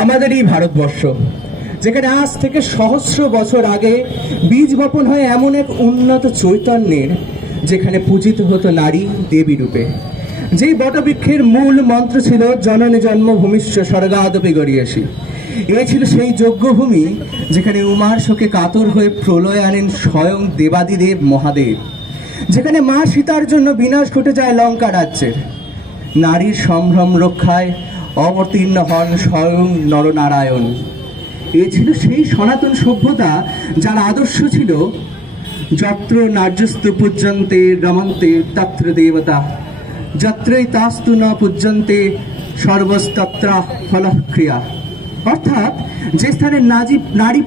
আমাদের এই ভারতবর্ষ, যেখানে আজ থেকে সহস্র বছর আগে বীজ বপন হয় এমন এক উন্নত চৈতন্যের, যেখানে পূজিত হতো নারী দেবী রূপে। যেই বটবৃক্ষের মূল মন্ত্র ছিল জননী জন্মভূমিষ্ঠ স্বর্গাদপি গড়িয়াসি। এ ছিল সেই যজ্ঞভূমি যেখানে উমার শোকে কাতর হয়ে প্রলয় আনেন স্বয়ং দেবাদিদেব মহাদেব, যেখানে মা সীতার জন্য বিনাশ ঘটে যায় লঙ্কা রাজ্যের। নারীর সম্ভ্রম রক্ষায় অবতীর্ণ হন স্বয়ং নরনারায়ণ। এ ছিল সেই সনাতন সভ্যতা যার আদর্শ ছিল যত্র নার্যস্তু পূজ্যন্তে রমন্তে তত্র দেবতা, যত্রই তাস্তু ন পূজ্যন্তে সর্বস্তত্র ফলক্রিয়া। অর্থাৎ যে স্থানে নারী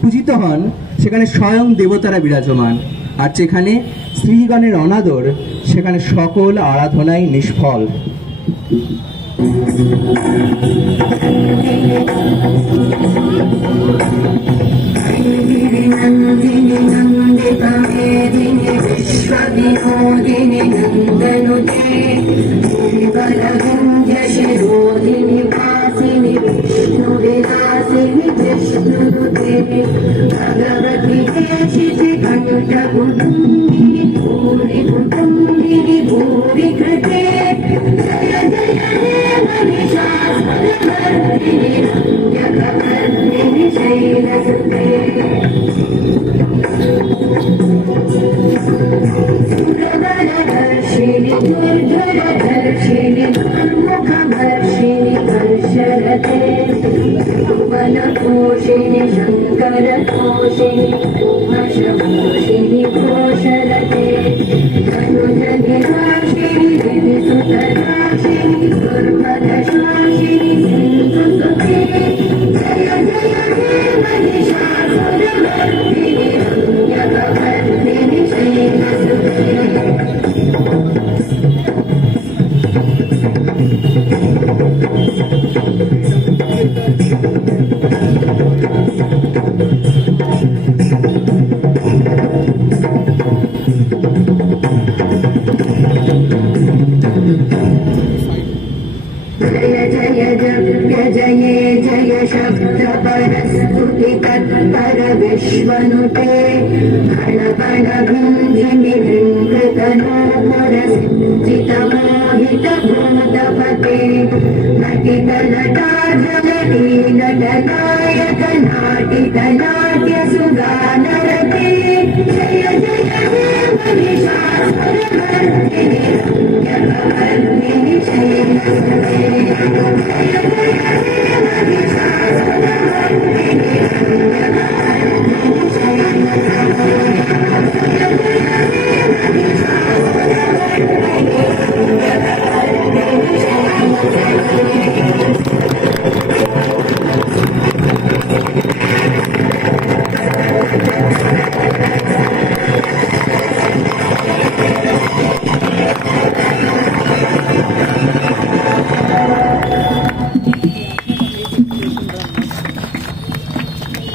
পূজিত হন সেখানে স্বয়ং দেবতারা বিরাজমান, আর যেখানে স্ত্রীগণের অনাদর সেখানে সকল আরাধনাই নিষ্ফল।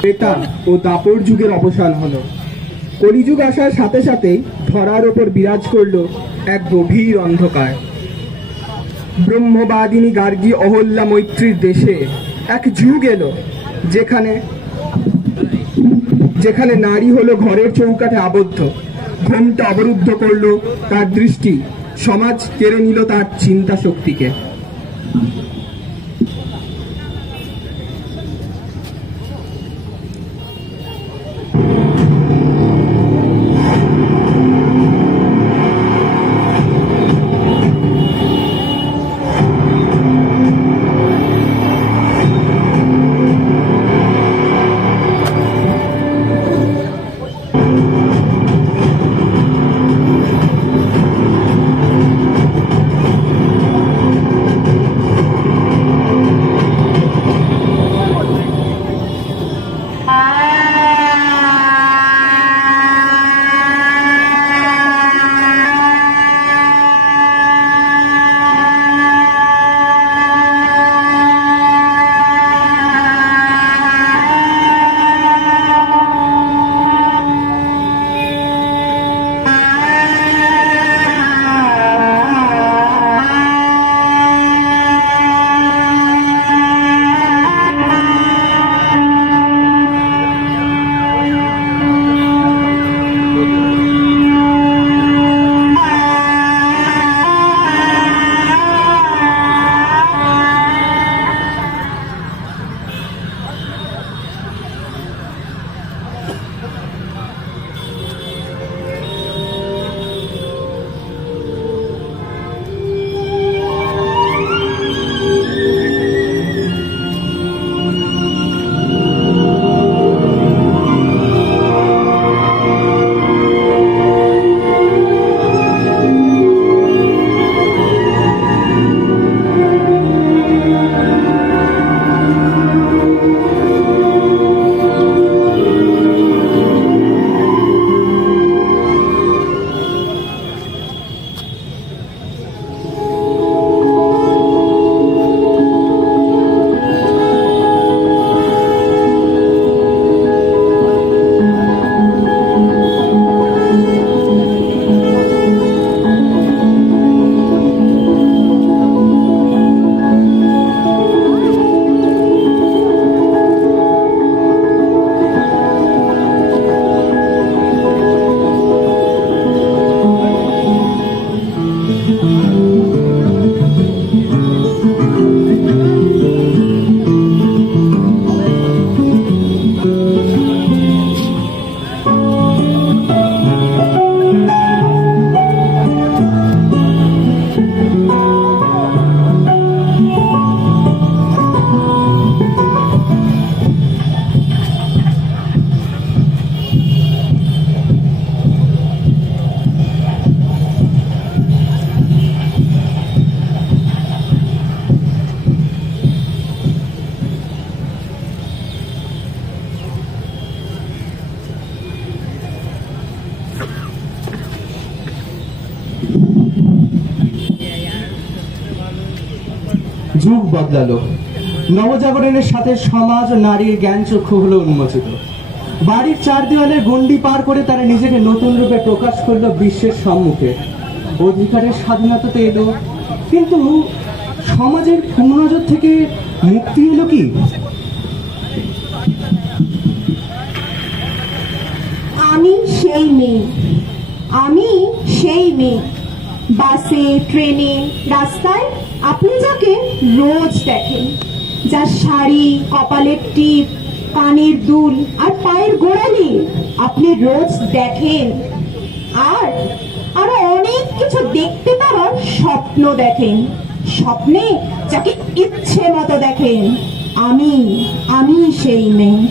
ত্রেতা ও দাপর যুগের অবসান হলো। কলিযুগ আসার সাথে সাথেই ধরার ওপর বিরাজ করলো এক গভীর অন্ধকার। ব্রহ্মবাদিনী গার্গী অহল্যা মৈত্রীর দেশে এক যুগ এলো যেখানে নারী হলো ঘরের চৌকাঠে আবদ্ধ। ঘোমটা অবরুদ্ধ করলো তার দৃষ্টি, সমাজ কেড়ে নিল তার চিন্তা শক্তিকে। যুগ বদলালো, নবজাগরণের সাথে সমাজ ও নারীর জ্ঞানচক্ষু হলো উন্মোচিত। বাড়ির চার দেওয়ালের গণ্ডি পার করে তারা নিজেকে নতুন রূপে প্রকাশ করলো বিশ্বের সম্মুখে। অধিকারের স্বাধীনতা তো এলো, কিন্তু সমাজের কুনজর থেকে মুক্তি এলো কি? আমি সেই মেয়ে, আমি সেই মেয়ে। বাসে, ট্রেনে, রাস্তায় আপনি যাকে রোজ দেখেন, যার শাড়ি, কপালের টিপ, কানের দুল আর পায়ের গোড়ালি আপনি রোজ দেখেন। আর আরো অনেক কিছু দেখতে পাওয়ার স্বপ্ন দেখেন, স্বপ্নে যাকে ইচ্ছে মতো দেখেন। আমি আমি সেই মেয়ে।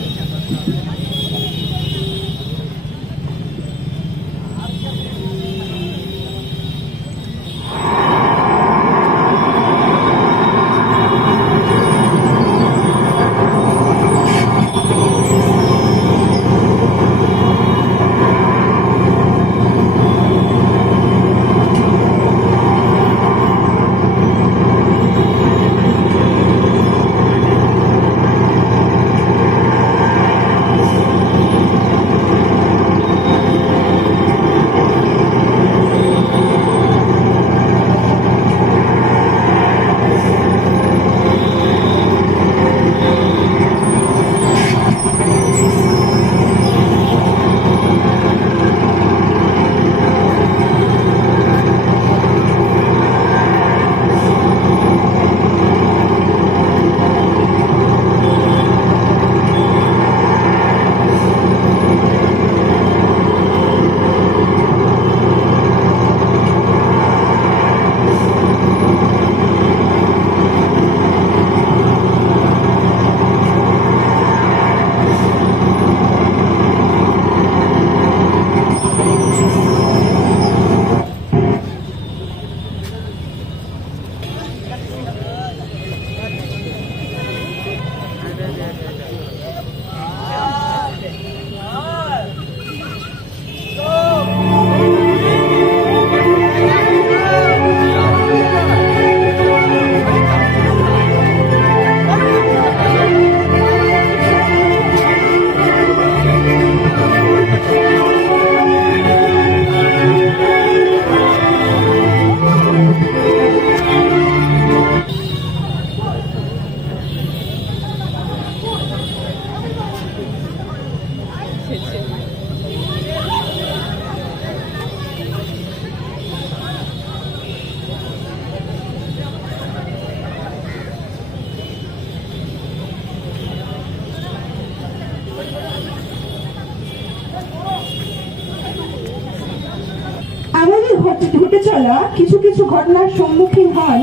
ঘটে চলা কিছু কিছু ঘটনার সম্মুখীন হন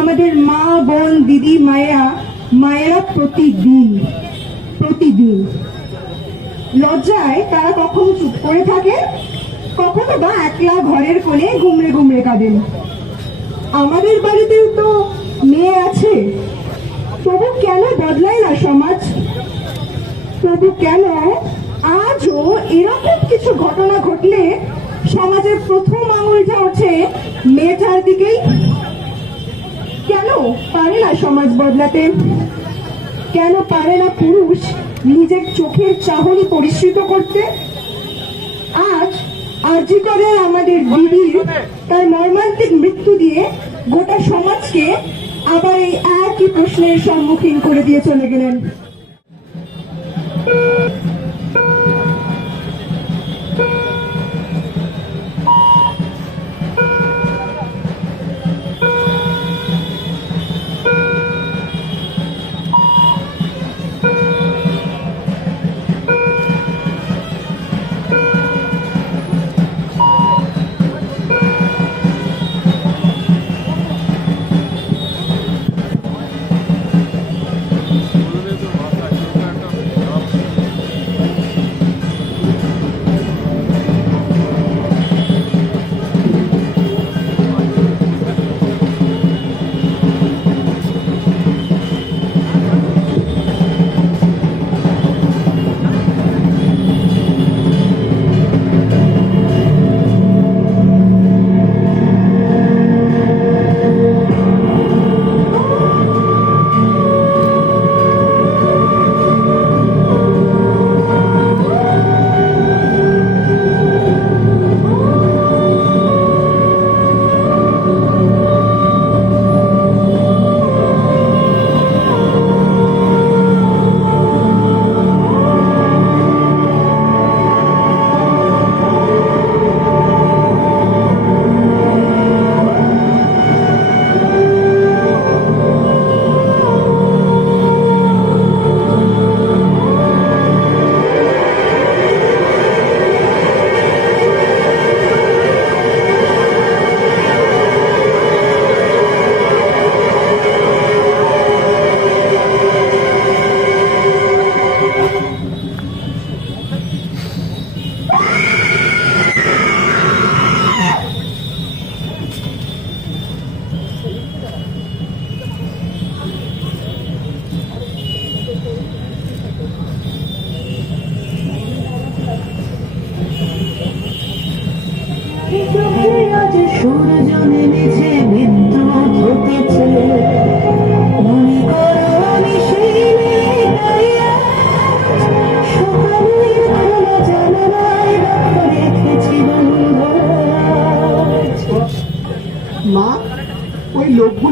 আমাদের মা, বোন, দিদি, মায়েরা প্রতিদিন। লজ্জায় তারা কখনো চুপ করে থাকে, কখনো বা একলা ঘরের কোণে গুমড়ে গুমড়ে কাঁদেন। আমাদের বাড়িতেও তো মেয়ে আছে, তবু কেন বদলায় না সমাজ? তবু কেন আজও এরকম কিছু ঘটনা ঘটলে সমাজের প্রথম আঙুলটা ওঠে মেয়েটার দিকেই? কেন পারে না সমাজ বদলাতে? কেন পারে না পুরুষ নিজের চোখের চাহনি পরিশ্রিত করতে? আজ আরজি করে আমাদের দিদির তার মর্মান্তিক মৃত্যু দিয়ে গোটা সমাজকে আবার এই একই প্রশ্নের সম্মুখীন করে দিয়ে চলে গেলেন।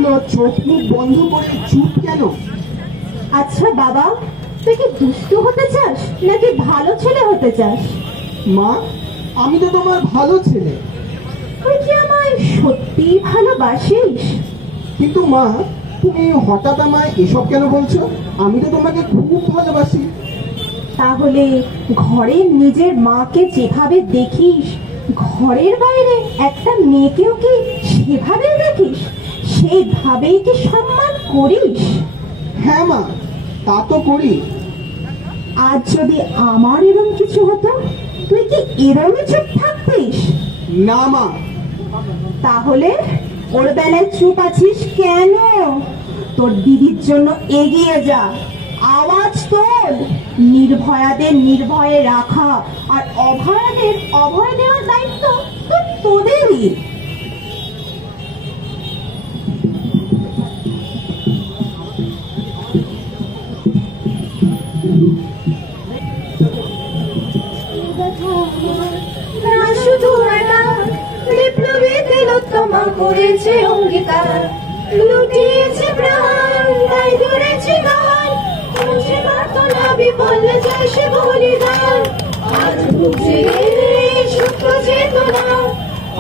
এগুলো চোখ মুখ বন্ধ করে চুপ কেন? আচ্ছা বাবা, তুই কি দুষ্টু হতে চাস নাকি ভালো ছেলে হতে চাস? মা, আমি তো তোমার ভালো ছেলে। তুই কি আমায় সত্যি ভালোবাসিস? কিন্তু মা, তুমি হঠাৎ আমায় এসব কেন বলছো? আমি তো তোমাকে খুব ভালোবাসি। তাহলে ঘরের নিজের মাকে যেভাবে দেখিস, ঘরের বাইরে একটা মেয়েকেও কি সেভাবে দেখিস? সেভাবেই কি সম্মান করিস? হ্যাঁ মা, তা তো করি। আজ যদি আমার এরম কিছু হতো, তুই কি এরমই চুপ থাকতিস? না মা। তাহলে ওর বেলায় চুপ আছিস কেন? তোর দিদির জন্য এগিয়ে যা, আওয়াজ তোল। নির্ভয়াদের নির্ভয়ে রাখা আর অভয়াদের অভয় দেওয়ার দায়িত্ব তো তোদেরই। না শুধু না, বিপ্লবী তিলোত্তমা করেছে অঙ্গীকার, লুটিয়েছে প্রাণ, তাই ধরেছে গান, করছে প্রার্থনা বিপন্ন যায় সে বলিদান। আজ ভুগছে সুপ্ত চেতনা,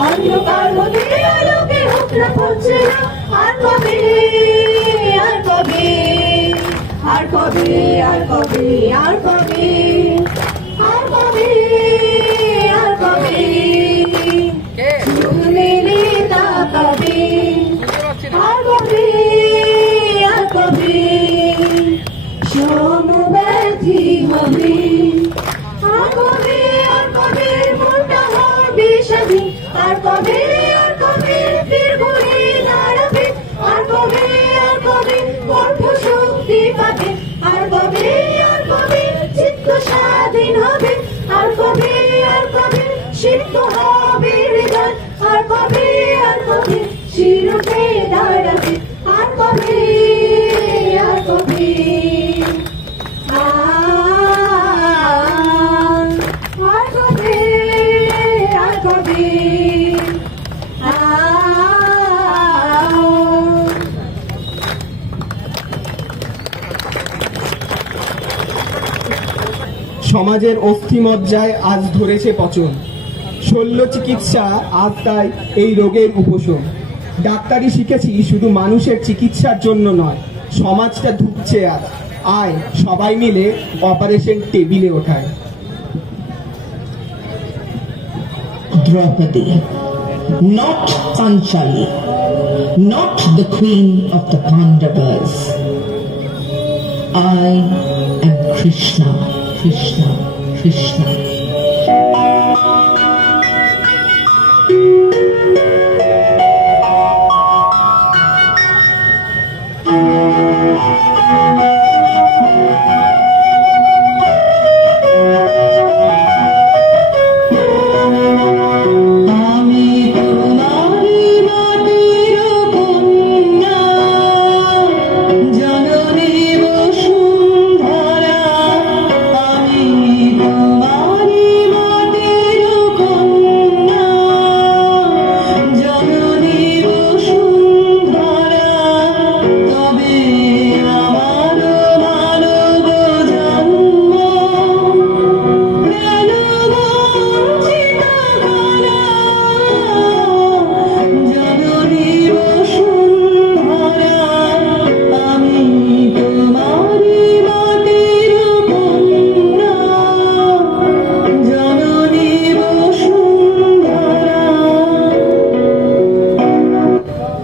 অন্ধকার মধ্যে আলোকে হোক না পড়ছে না। আর কবে, আর কবে, আর কবে, আর কবে, আর কবে, আর কবে, আর কবে মেলে তাকাবে? আর কবে, আর কবে সমব্যথী হবে? আর কবে, আর কবে মনটা হবে স্বাধীন? আর কবে, আর কবে ফির ঘুরে দাঁড়াবে? আর কবে, আর কবে কণ্ঠ শক্তি পাবে? আর কবে, আর কবে চিত্ত স্বাধীন হবে? আর কবে, আর কবে সিদ্ধ হবে হৃদয়? আর কবে, আর কবে শিরুঠে দাঁড়াবে? আর কবে, আর কবে আর কবে, আর কবে সমাজের অস্থিমজ্জায় আজ ধরেছে পচন, শল্য চিকিৎসা আজ তাই এই রোগের উপশম। ডাক্তারি শিখেছি শুধু মানুষের চিকিৎসার জন্য নয়, সমাজটা ধুঁকছে আজ। আয় সবাই মিলে অপারেশন টেবিলে ওঠায়। Draupadi, not Panchali, not the queen of the Pandavas. I am Krishna, Krishna, Krishna.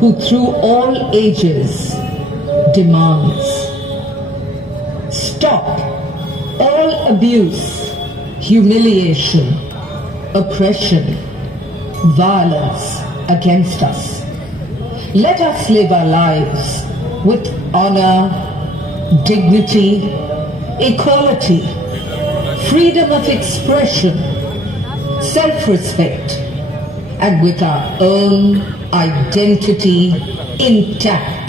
Who through all ages demands, stop all abuse, humiliation, oppression, violence against us. Let us live our lives with honor, dignity, equality, freedom of expression, self-respect, and with our own identity intact.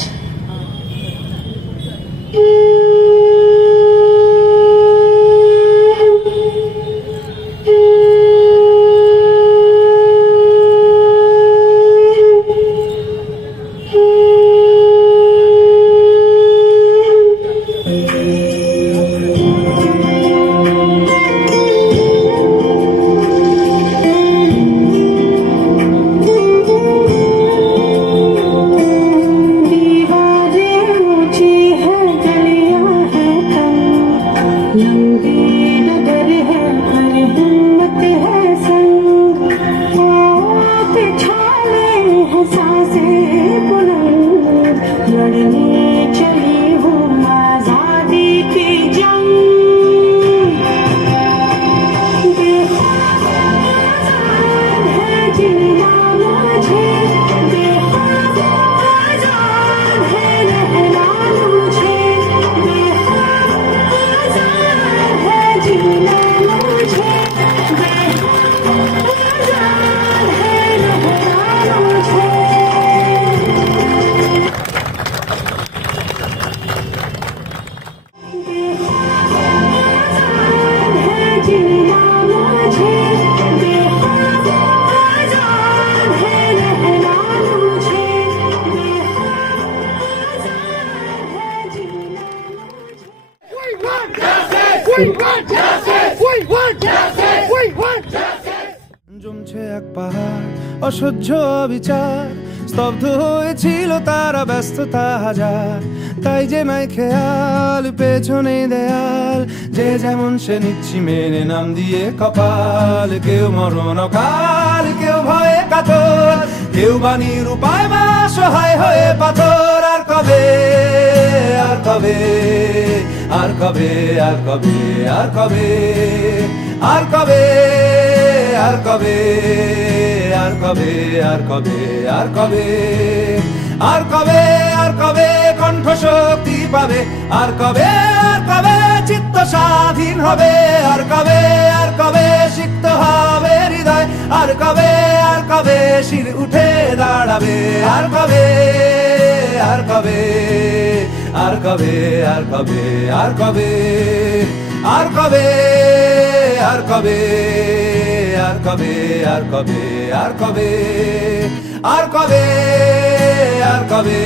জমছে এক পাহাড় অসহ্য বিচার, স্তব্ধ হয়েছিল তারা ব্যস্ততা হাজার। তাই যে নাই খেয়াল পেছনে দেয়াল, যে যেমন সে নিচ্ছি মেনে নাম দিয়ে কপাল। কেউ মরণ কাল, কেউ ভয়ে কাতর, কেউ বাণীর উপায় বা সহায় হয়ে পাথর। আর কবে, আর কবে, আর কবে, আর কবে, আর কবে, আর কবে, আর কবে, আর কবে, আর কবে, আর কবে, আর কবে, আর কবে কণ্ঠ শক্তি পাবে? আর কবে, আর কবে চিত্ত স্বাধীন হবে? আর কবে, আর কবে সিক্ত হবে হৃদয়? আর কবে, আর কবে শির উঠে দাঁড়াবে? আর কবে, আর কবে, আর কবে, আর কবে, আর কবে, আর কবে, আর কবে, আর কবে, আর কবে, আর কবে, আর কবে, আর কবে।